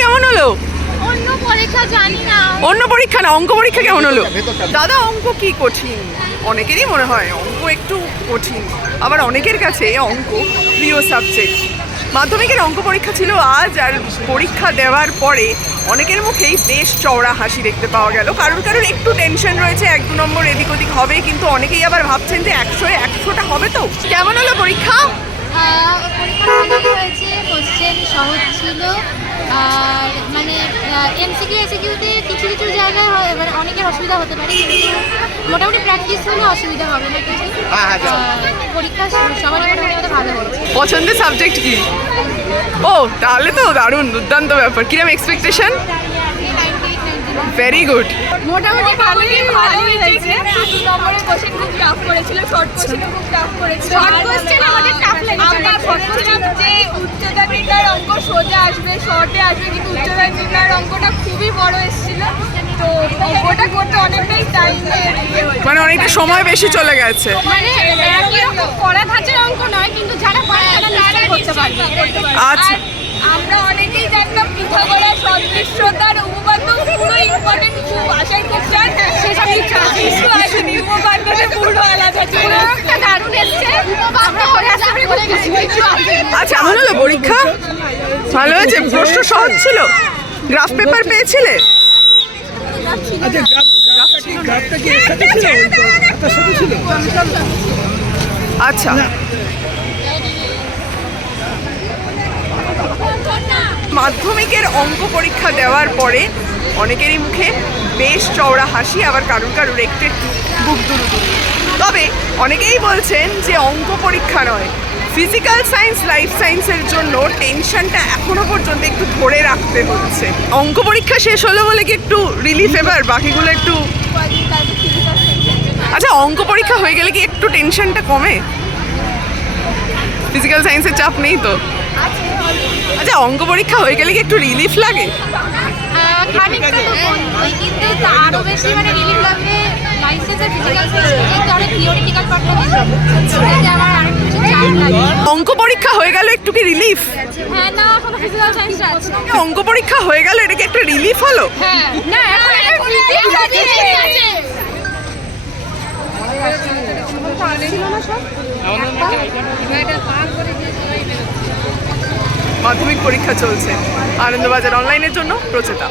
কেমন হলো? অন্য পরীক্ষা জানি না। অন্য পরীক্ষা না অঙ্ক পরীক্ষা কেমন হলো? দাদা অঙ্ক কি কঠিন? অনেকেরই মনে হয় অঙ্ক একটু কঠিন আবার অনেকের কাছে অঙ্ক প্রিয় সাবজেক্ট মাধ্যমিকের অঙ্ক পরীক্ষা ছিল আজ আর পরীক্ষা দেওয়ার পরে অনেকের মুখেই বেশ চওড়া হাসি দেখতে পাওয়া গেল। কারোর কারোর একটু টেনশন রয়েছে এক দু নম্বর এদিক ওদিক হবে কিন্তু অনেকেই আবার ভাবছেন যে একশো একশোটা হবে তো। কেমন হলো পরীক্ষা? পরীক্ষা ভালো হয়েছে কোশ্চেন সহজ ছিল। আর মানে এমসিকিউ এসিকিউতে কিছু কিছু জায়গায় হয় মানে অনেকের অসুবিধা হতে পারে কিন্তু মোটামুটি প্র্যাকটিস হলে অসুবিধা হবে না কিছু আর পরীক্ষা সবারই মোটামুটি ভালো হয়েছে। পছন্দের সাবজেক্ট কি? ও তাহলে তো দারুণ দুর্দান্ত ব্যাপার। কিরম এক্সপেকটেশন ভেরি গুড মোটামুটি ভালোই ভালোই হয়েছে। নম্বরের কোশ্চেন খুব টাফ করেছিল শর্ট কোশ্চেন খুব টাফ করেছিল। আর question আমাদের লেগেছে। আমরা ভাবছিলাম যে উচ্চতা অঙ্ক সোজা আসবে শর্টে আসবে কিন্তু উচ্চতা নির্ণয়ের অঙ্কটা খুবই বড় এসেছিল। তো অঙ্কটা করতে অনেকটাই টাইম মানে অনেকটা সময় বেশি চলে গেছে। মানে একই রকম কড়া ধাঁচের অঙ্ক নয় কিন্তু যারা পারে তারা করতে পারবে। আচ্ছা। আমরা অনেকেই জানতাম পিথাগোরাস সদৃশ্যতার উপপাদ্য পুরো ইম্পর্টেন্ট খুব খুব চান সেসব কিছু আসেনি উপপাদ্যটা পুরো আলাদা ছিল। একটা দারুণ এসছে। আমরা পরে আসতে করতেছি কেমন হলো পরীক্ষা ভালো হয়েছে প্রশ্ন সহজ ছিল। গ্রাফ পেপার পেয়েছিলে? আচ্ছা আচ্ছা। মাধ্যমিকের অঙ্ক পরীক্ষা দেওয়ার পরে অনেকেরই মুখে বেশ চওড়া হাসি আবার কারুর কারুর একটু বুক দুরুদুরু। তবে অনেকেই বলছেন যে অঙ্ক পরীক্ষা নয়। ফিজিক্যাল সায়েন্স লাইফ সায়েন্সের জন্য টেনশনটা এখনও পর্যন্ত একটু ধরে রাখতে হচ্ছে। অঙ্ক পরীক্ষা শেষ হলো বলে কি একটু রিলিফ এবার? বাকিগুলো একটু আচ্ছা অঙ্ক পরীক্ষা হয়ে গেলে কি একটু টেনশনটা কমে? ফিজিক্যাল সায়েন্সের চাপ নেই তো? আচ্ছা অঙ্ক পরীক্ষা হয়ে গেলে কি একটু রিলিফ লাগে? খানিকটা তো বলবোই কিন্তু বেশি মানে রিলিফ লাগবে লাইসেন্সের ফিজিক্যাল কিন্তু অনেক থিওরিটিক্যাল পার্টটা বেশি আমার আরেকটু কিছু চাপ লাগে। অঙ্ক পরীক্ষা হয়ে গেল একটু কি রিলিফ হ্যাঁ না এখনও ফিজিক্যাল সায়েন্স আছে। অঙ্ক পরীক্ষা হয়ে গেল এটা কি একটা রিলিফ হলো? হ্যাঁ না এখন এটা ফিজিক্স আছে মাধ্যমিক পরীক্ষা চলছে। আনন্দবাজার অনলাইনের জন্য প্রচেতা